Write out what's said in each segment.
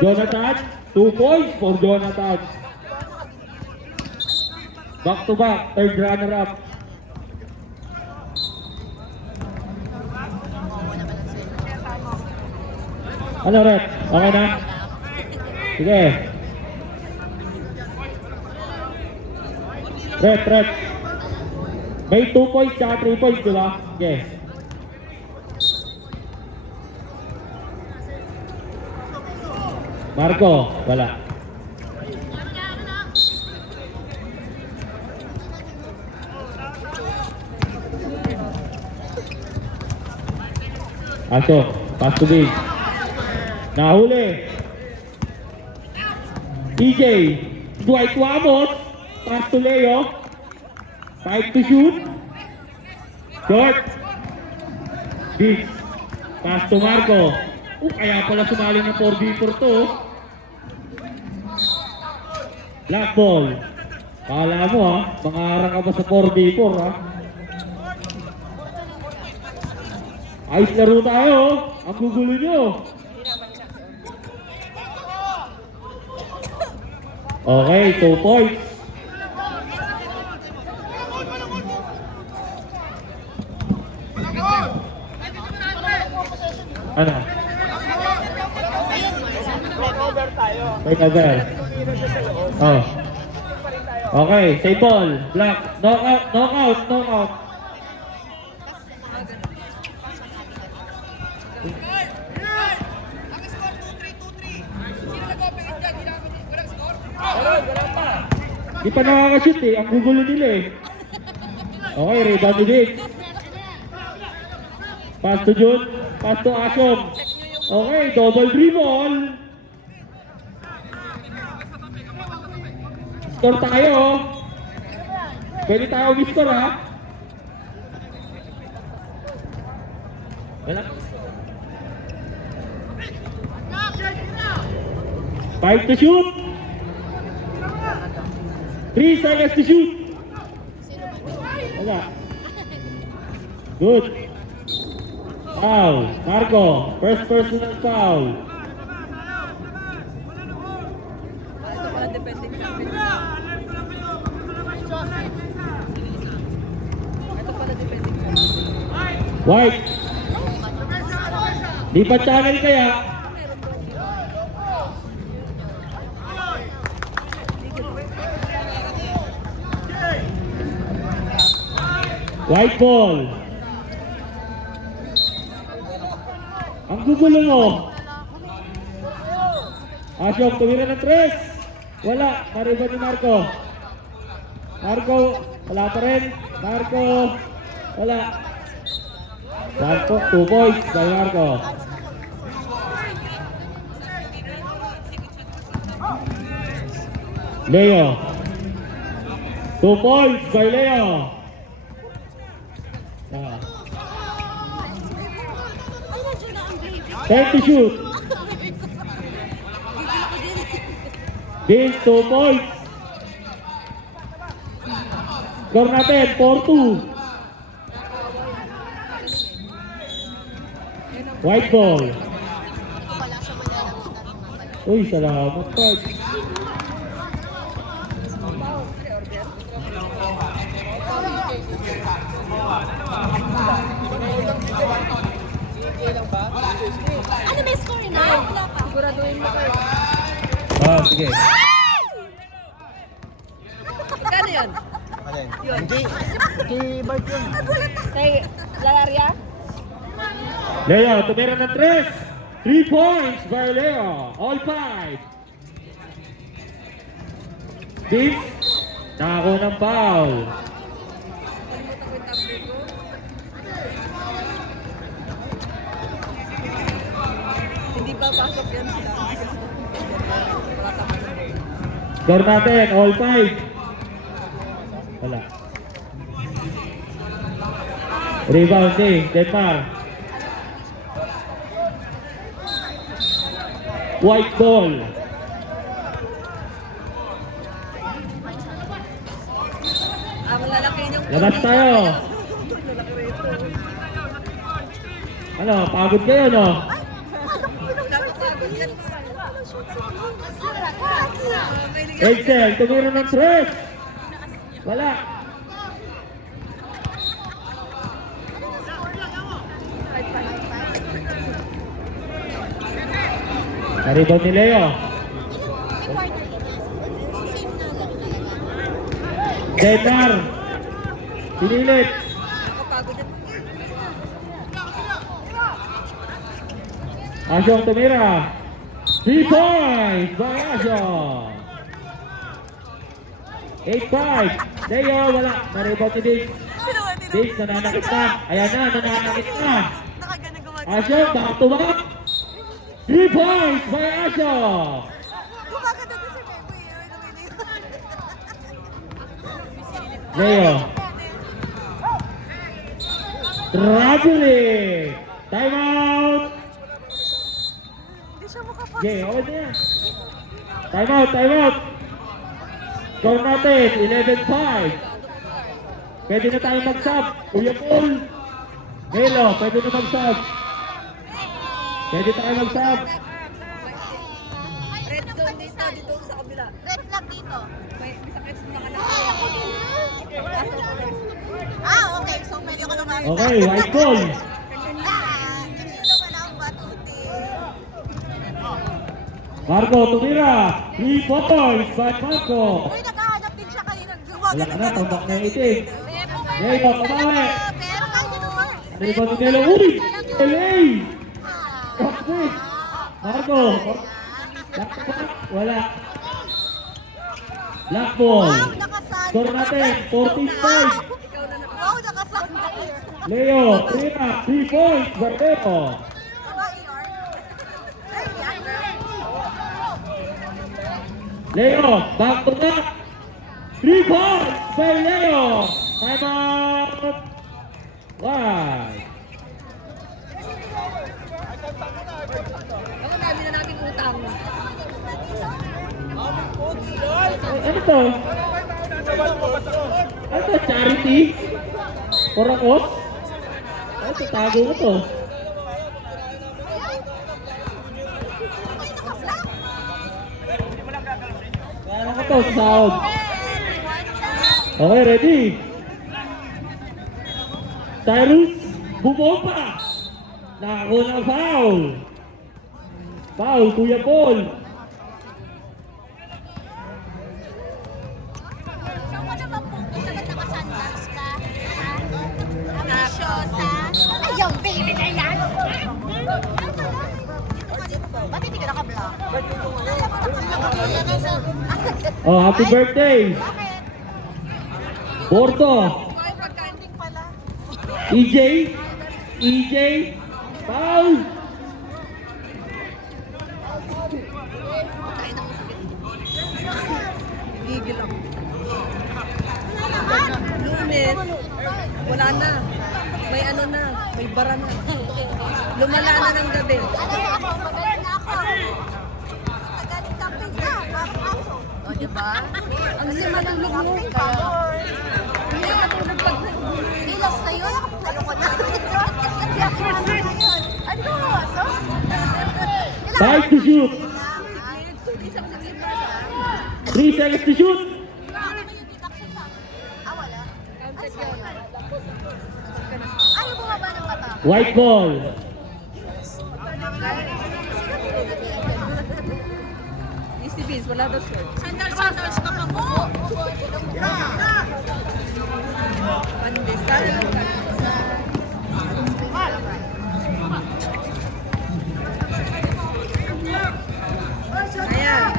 Jonathan, 2 points for Jonathan. Back to back, third runner up. Ano Red? Okay na? Sige. Red. May 2 points at 3 points, di ba? Sige. Marco, wala. Aso, pass to big. Nahuli. DJ, Dwight Wamos, pass to Leo. 5 to shoot. Short. Big. Pass to Marco. Kaya pala sumali ng 4v4 to. Black ball. Kala mo ha, mangarang ka ba sa 4v4 ha? Ayos laro tayo. Ang gugulo nyo. Okay, 2 points. Ano? Take over. Oh. Okay, save ball. Black. Knockout. Di pa nakakashoot eh. Ang gugulo nila eh. Okay, rebound to Diggs. Pass to June. Pass to Asom. Okay, double dribble. Score tayo. Pwede tayo mag-score ha. Wala. 5 to shoot. 3 seconds to shoot. Wala. Good. Foul. Marco. First personal foul. White. Lipat channel kaya. White ball. Ang gugulo mo. Asyong, tumira ng 3. Wala. Nariba ni Marco. Marco. Wala pa rin. Marco. Wala. 2 points by Marco. Leo. 2 points by Leo. 10 to shoot. This 2 points. Score natin 4-2. White ball. Uy, salamat coach. Ano may score na? Siguraduhin mo kayo. Sige. Kano yun? Hindi. Kay Bart yun. Kay Laria? Leo, tumira ng 3. 3 points by Leo. All 5. This, nako ng foul. Hindi pa pasok yan sila. Score natin, all 5. Wala. Rebounding, Denmark. White ball. Ang lalaki niyong... Labas tayo. Ano, pagod kayo no? Dapat pagod yan. Excel, tumira ng 3. Wala. Naribon ni Leo. Denar. Pinilit. Asyong tumira. 3 points by Asyong. 8-5. Leo, wala. Naribon ni Diggs. Diggs, nananakit na. Ayan na, nananakit na. Asyong, back to back. 3 points by Asyong. Leo. Traveling. Time out. Okay, okay na yan. Time out, time out. Score natin, 11-5. Pwede na tayo mag-sub. Kuya Paul. Melo, pwede na mag-sub. Pwede tayo mag-sub. Red zone dito sa kabila. Red flag dito. May sakit sa mga anak. Okay. So, pwede ko naman. Okay, white ball. Hindi naman akong batuti. Marco, tumira. 3 points by Marco. Uy, naghahanap din siya kanina. Wala ka na, tambak na itim. Leo, kamawi. Pero kahit naman. Naribon ni Nelo. Uy! LA! Okay. Marco. Wala. Black ball. Score natin, 14-5. Wow, nakasama. Leo, tumira. 3 points by Leo. Leo, back to back. 3 points by Leo. Time out. Why? Ako dami na namin utang. Ano to? Ano to? Charity? Korakos? Ano to? Tago mo to? Ano ko to? Sound. Okay, ready? Cyrus, bumomba! Nakakuha ng foul! Foul, Kuya Paul! Saan ka naman pupunta na nakasandals ka? Ambisyosa? Ayaw, baby na yan! Ba't hindi ka naka-block? Oh, happy birthday! Bakit? Porto! Ay, pagkainting pala. EJ! EJ! Foul! Gigil ako. Lunes, wala na. May ano na, may bara na. Lumala na ng gabi. Ano na ako? Magaling na ako. Magaling camping ka, parang aso. O, diba? Ang sima ng loob mo. Hindi ka matulog pag nilos na yun. Ano ko na? Ano ko, aso? 5 to shoot! 3 seconds to shoot! Ah, wala. Ano bumaba ng bata? White ball! Easy beans, wala daw short. Sandals ka pa mo! Pandis, sana lang ka. Ayan.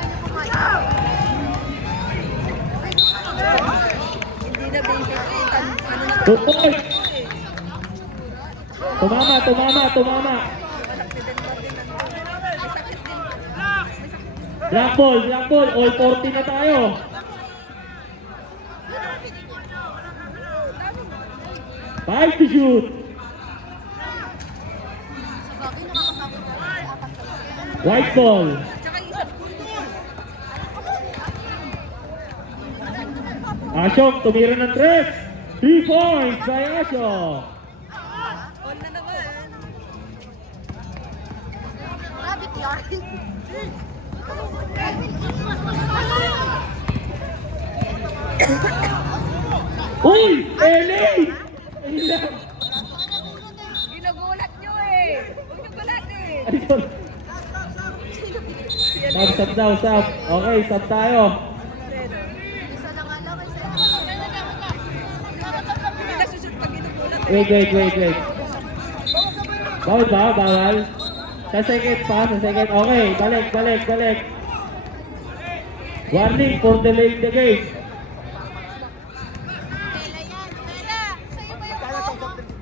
Hindi na baby ko eh. Ano na 2 points! Tumama, tumama, tumama! Black ball, all 40 na tayo! 5 to shoot! White ball! Asyong, tumira ng 3! 3 points by Asyong! On na naman. Rabbit yard. Uy! LA! Ayun lang. Ginugulat nyo eh. Ginugulat eh. Ay, sorry. Stop daw, stop. Okay, stop tayo. Hindi nasusunod pag ginugulat eh. Wait. Bawal ba? Bawal? Sa second pa, sa second. Okay, balik. Warning for delay the game.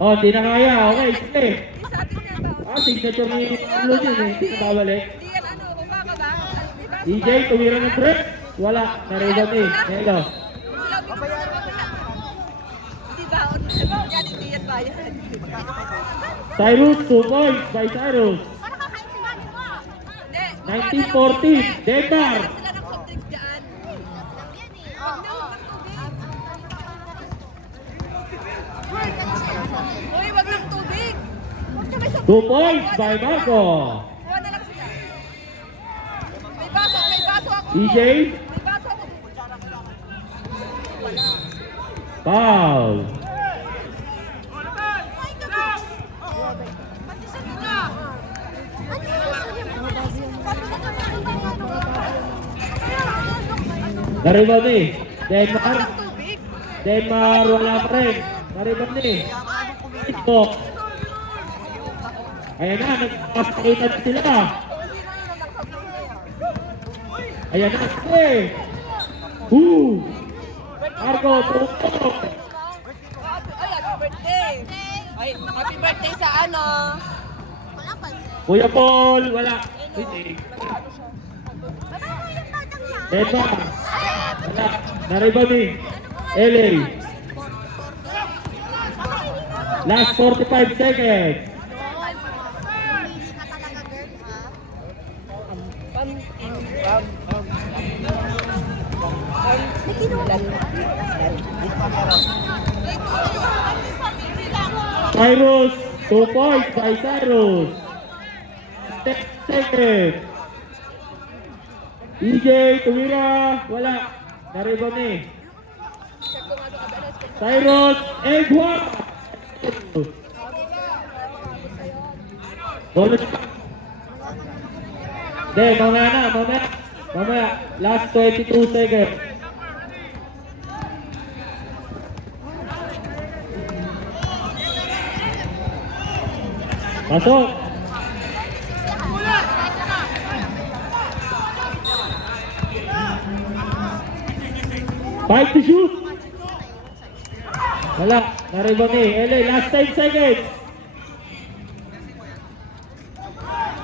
Oh, di na kaya. Okay, sige. Sa atin yan ba? Signature ni Pablo yun eh. Di na babalik. Hindi yan ano, kung baka ba? DJ, tumira ng press. Wala, na-rebound eh. Hello. Hindi ba? Yan, hindi yan ba yan? Cyrus, 2 points by Cyrus. Hindi. 1940, Denmark. Sila ng context dyan. Uy, wag lang tubig. 2 points by Marco. Kuha na lang sila. May baso ako. DJ, May baso ako. foul. Na-rebound eh. Denmark. Tubig. Denmark, wala pa rin. Na-rebound eh. Ito. Ayan na, nagpapakita na sila. Ayan na, sige. Marco, tutok. Ay, happy birthday. Ay, happy birthday sa ano. Kuya Paul, wala. Hindi. Denmark. Wala. Na-rebound eh. LA. Last 45 seconds. Cyrus, 2 points by Cyrus. 10 seconds. EJ, tumira. Wala. Na-rebound eh. Cyrus, Egwa. Bonus. Hindi, mamaya. Last 22 seconds. Pasok. Five to shoot. Wala. Na-rebound eh. LA, last 10 seconds.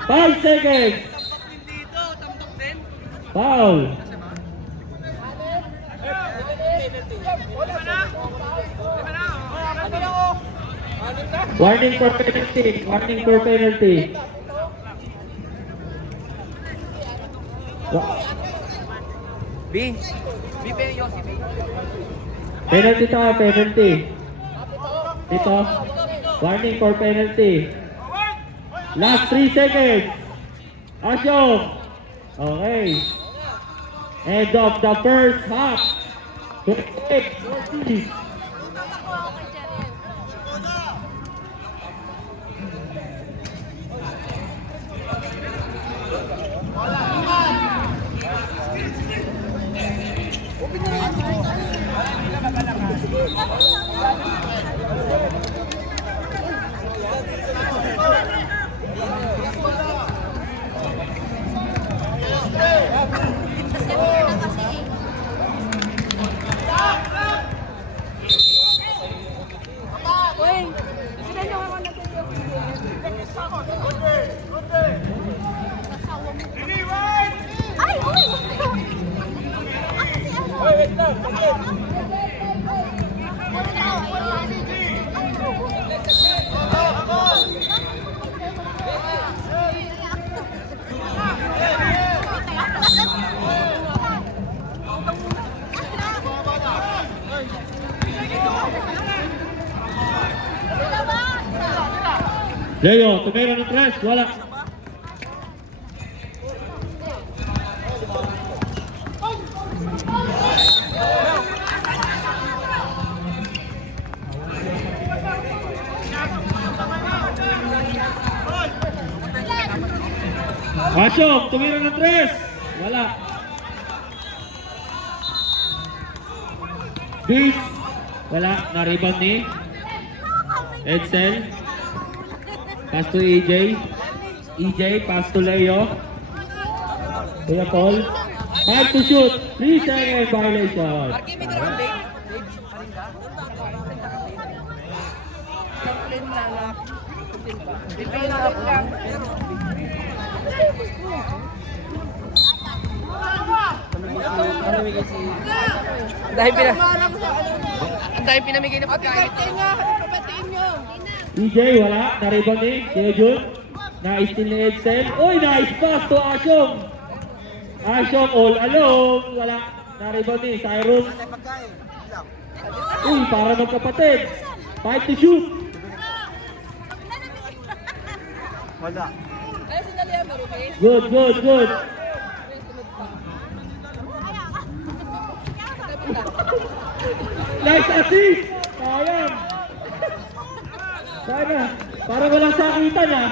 5 seconds. Foul. Warning for penalty. Penalty. Dito. Warning for penalty. Last 3 seconds. Asyong. Okay. End of the first half. 28-40. Leo, tumira ng tres, wala. Asyong, tumira ng 3. Wala. Beats. Wala. Na-rebound ni Edsel. Pass to EJ. EJ, pass to Leo. Kuya Paul. 5 to shoot. 3 second violation. Dahil pinamigay na pagkain. EJ, wala. Na-rebound ni Kuya Jun. Na-steal ni Edsel. Uy, nice pass to Asyong. Asyong all alone. Wala. Na-rebound ni Cyrus. Uy, para magkapatid. 5 to shoot. Wala. Good, good, good. Nice assist. Sayang. Sana. Parang walang sakitan ah.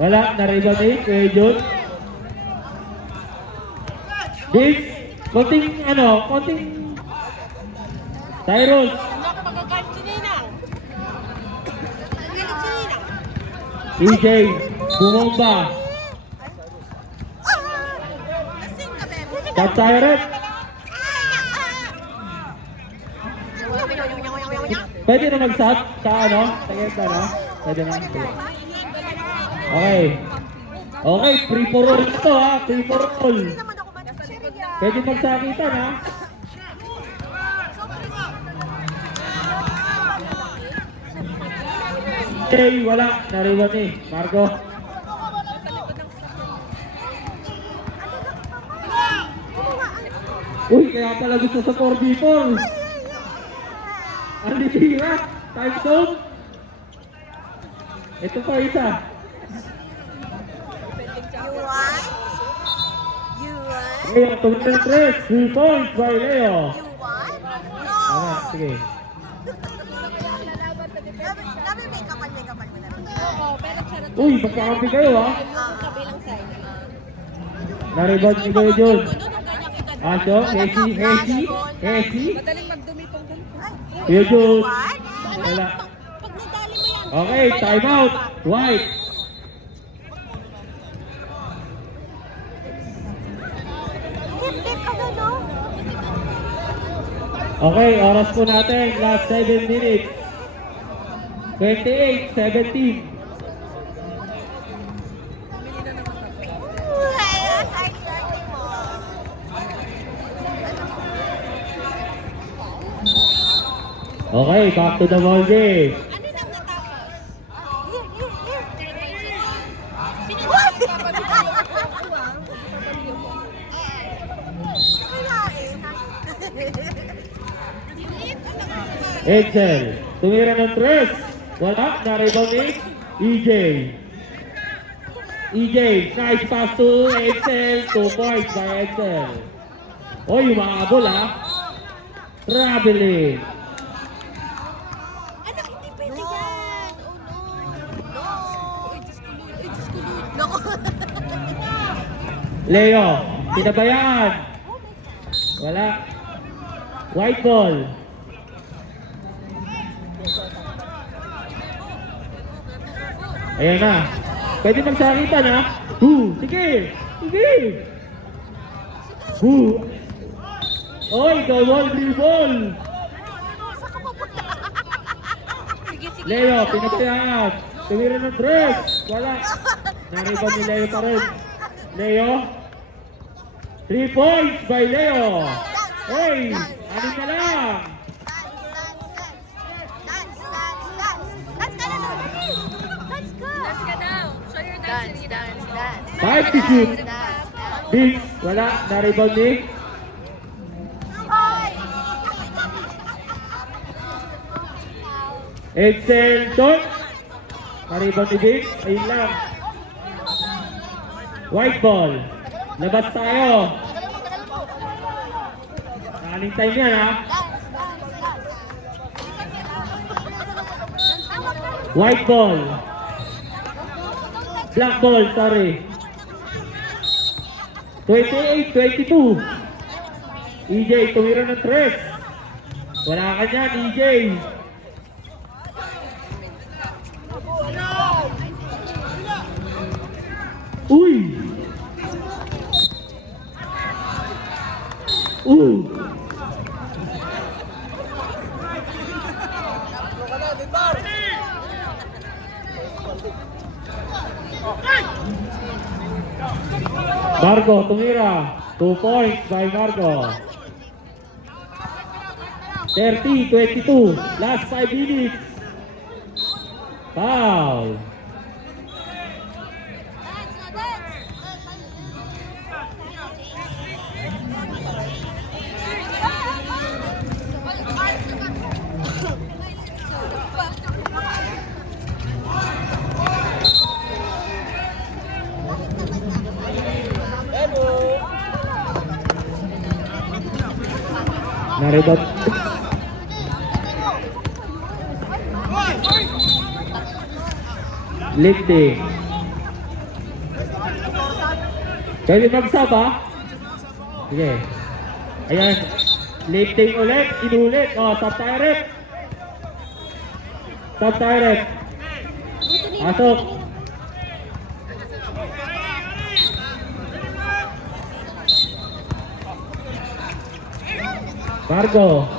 Wala. Na-rebound ni Kuya Jun. This. Konting Cyrus. EJ, bumomba. Top Tyrant. Pwede na mag-sub sa ano? Sa ganda na? Pwede na. Okay. Okay, free for all ito ha. Free for all. Pwede magsakitan ha. Okay, wala. Nariwan eh. Marco. Uy, kaya pala gusto sa 4v4. Ang litira. Time zone. Ito pa isa. Leo, tumitin 3. 3 points by Leo. Tama, sige. Uy, magkakampi kayo ha. Na-rebound ni Kuya Jun. Aso, Hesi. Madaling magdumi pang ganito. Kuya Jun. Wala. Okay, time out. White. Okay, oras po natin. Last 7 minutes. 28-17. Okay, back to the ball game. Edsel, tumira ng 3. Wala, na-rebound ni EJ. EJ, nice pass to Edsel. 2 points by Edsel. Oy, umaabol ha. Traveling. Anak, hindi pwede yan. Oh no. Ay, Diyos ko Lord. Ay, Diyos ko Lord. Naku. Leo, tinabayan. Wala. White ball. Ayan na. Pwede magsakitan ha. Sige. Sige. Oy, the wall ball. Sige, sige. Leo, pinagtayan. Tumira ng 3. Wala. Nariban ni Leo pa rin. Leo. 3 points by Leo. Oy, anin na lang. Dance ka daw. Show your dance. Dance. 5 to shoot. Big. Wala. Nariban ni Edsel shot. Nariban ni Big. Ayun lang. White ball. Labas tayo. Nakaling time yan ha. White ball. Black ball, sorry. 28-22. EJ, tumira ng 3. Wala ka dyan, EJ. Uy! Marco, tumira. 2 points by Marco. 30-22. Last 5 minutes. Foul. Naribot. Lifting. Pwede mag-sub ha? Sige. Ayan. Lifting ulit. Inulit. O, sub tayo rep. Sub tayo rep. Pasok. Marco.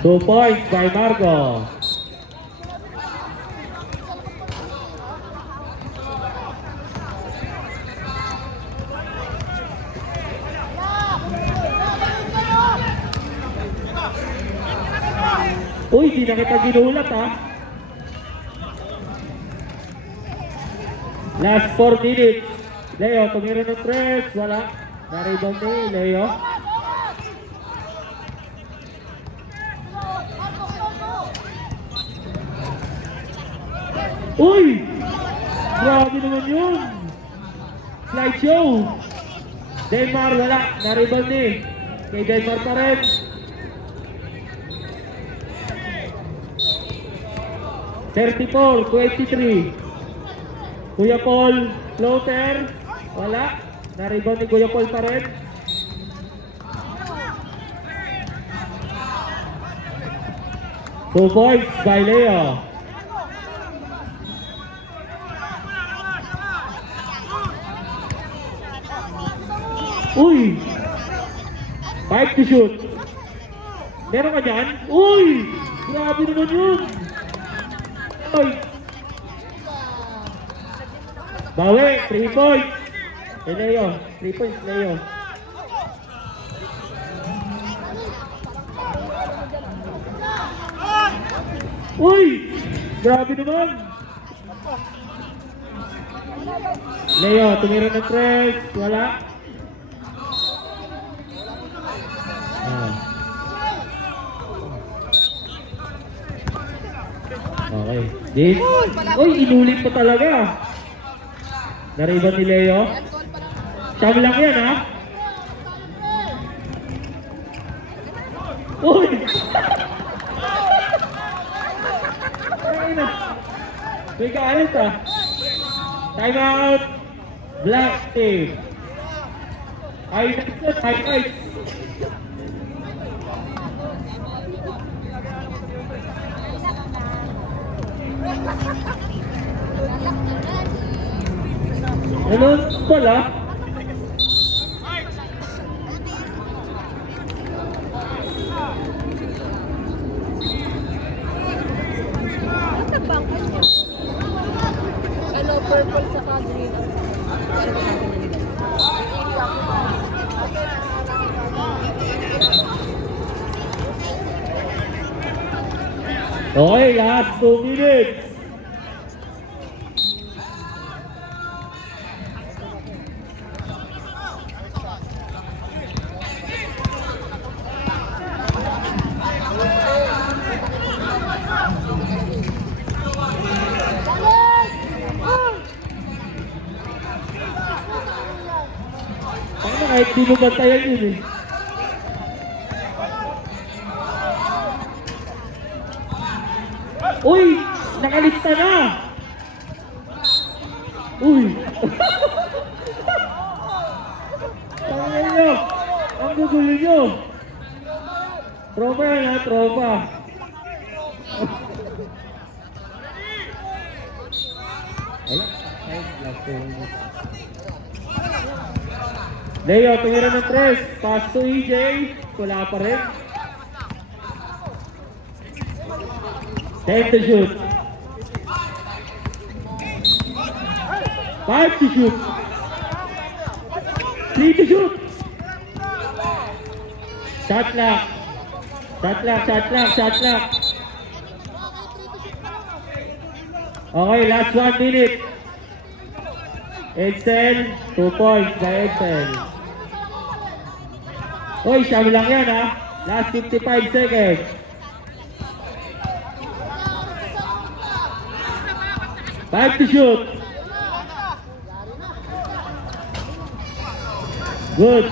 2 points by Marco. Uy, di na kita ginulat ha. Last 4 minutes. Leo, tumira ng 3. Wala. Na-rebound ni Leo. Uy! Grabe naman yun! Slide show! Denmar wala, naribal ni. Kay Denmar pa rin. (34-23) Kuya Paul, floater. Wala, naribal ni Kuya Paul pa rin. Two points by Leo. Uy! 5 to shoot. Meron ka dyan? Uy! Grabe naman yun! Uy! Bawi, 3 points. Hey Leo, 3 points Leo. Uy! Grabe naman! Leo, tumira ng 3. Wala. Okay. Din. Uy, inulit pa talaga. Nariban ni Leo. Siyam lang yan, ha? Uy! Ay na. May kaalit, ha? Time out. Black team. Highlights. Ano pala? Ano, purple sa green. Okay, last 2 minutes. Kahit di mo bantayan yun eh. Uy! Nakalista na! Uy! Tangin nyo! Ang gugulo nyo! Tropa yan ha, tropa. Wala. Ay, last one. Leo, tumira ng 3. Pass to EJ. Wala pa rin. 10 to shoot. 5 to shoot. 3 to shoot. Shot lock. Shot lock, shot lock, shot lock. Okay, last 1 minute. Excel, 2 points by Excel. Hoy, siyam lang yan ha. Last 55 seconds. Five to shoot. Good.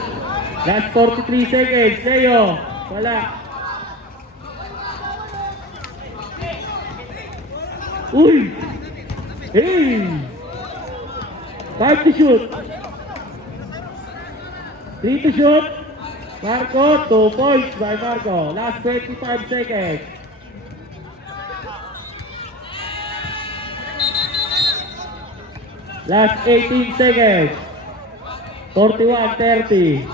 Last 43 seconds. Leo. Wala. Uy! Hey! 5 to shoot. 3 to shoot. Marco, 2 points by Marco. Last 25 seconds. Last 18 seconds. 41-30.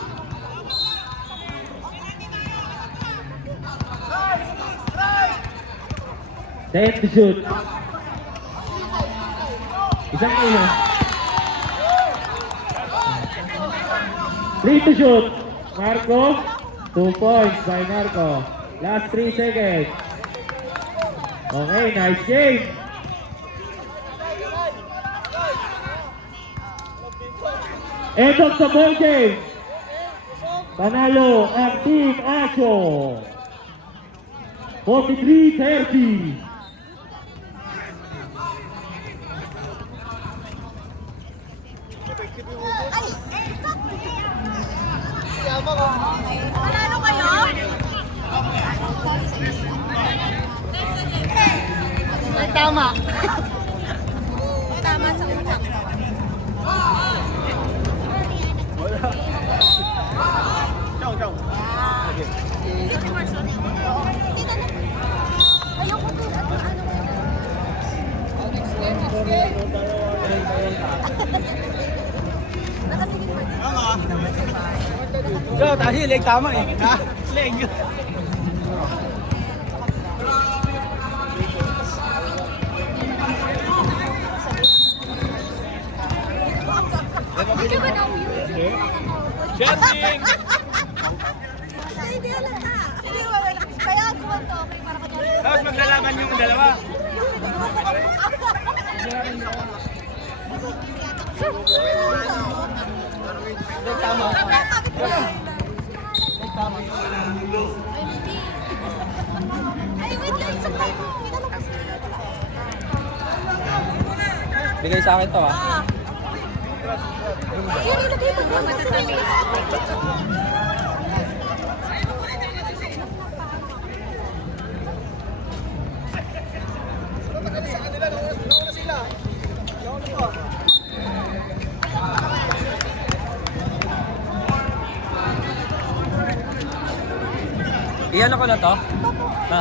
Set to shoot. Isang ulo. 3 to shoot. Marco, 2 points by Marco. Last 3 seconds. Okay, nice game. End of the ball game. Panalo ang Team Acho. 43-30. Panalo kayo? Tama. Tama sa utak. Ciao, ciao. Ayoko to. Ciao, tayo leg tama eh. Ha? Leg. Hindi ba na music? Sharing. Hindi halata. Hindi wala. Kaya ako to. Para kanya. Tapos maglalaban yung dalawa. Tama. Ay, wait lang. Sabay mo. Bigay sa akin to ha. Ayun, ilagay mo doon. Matatabi. Iyan ako na to. Ha?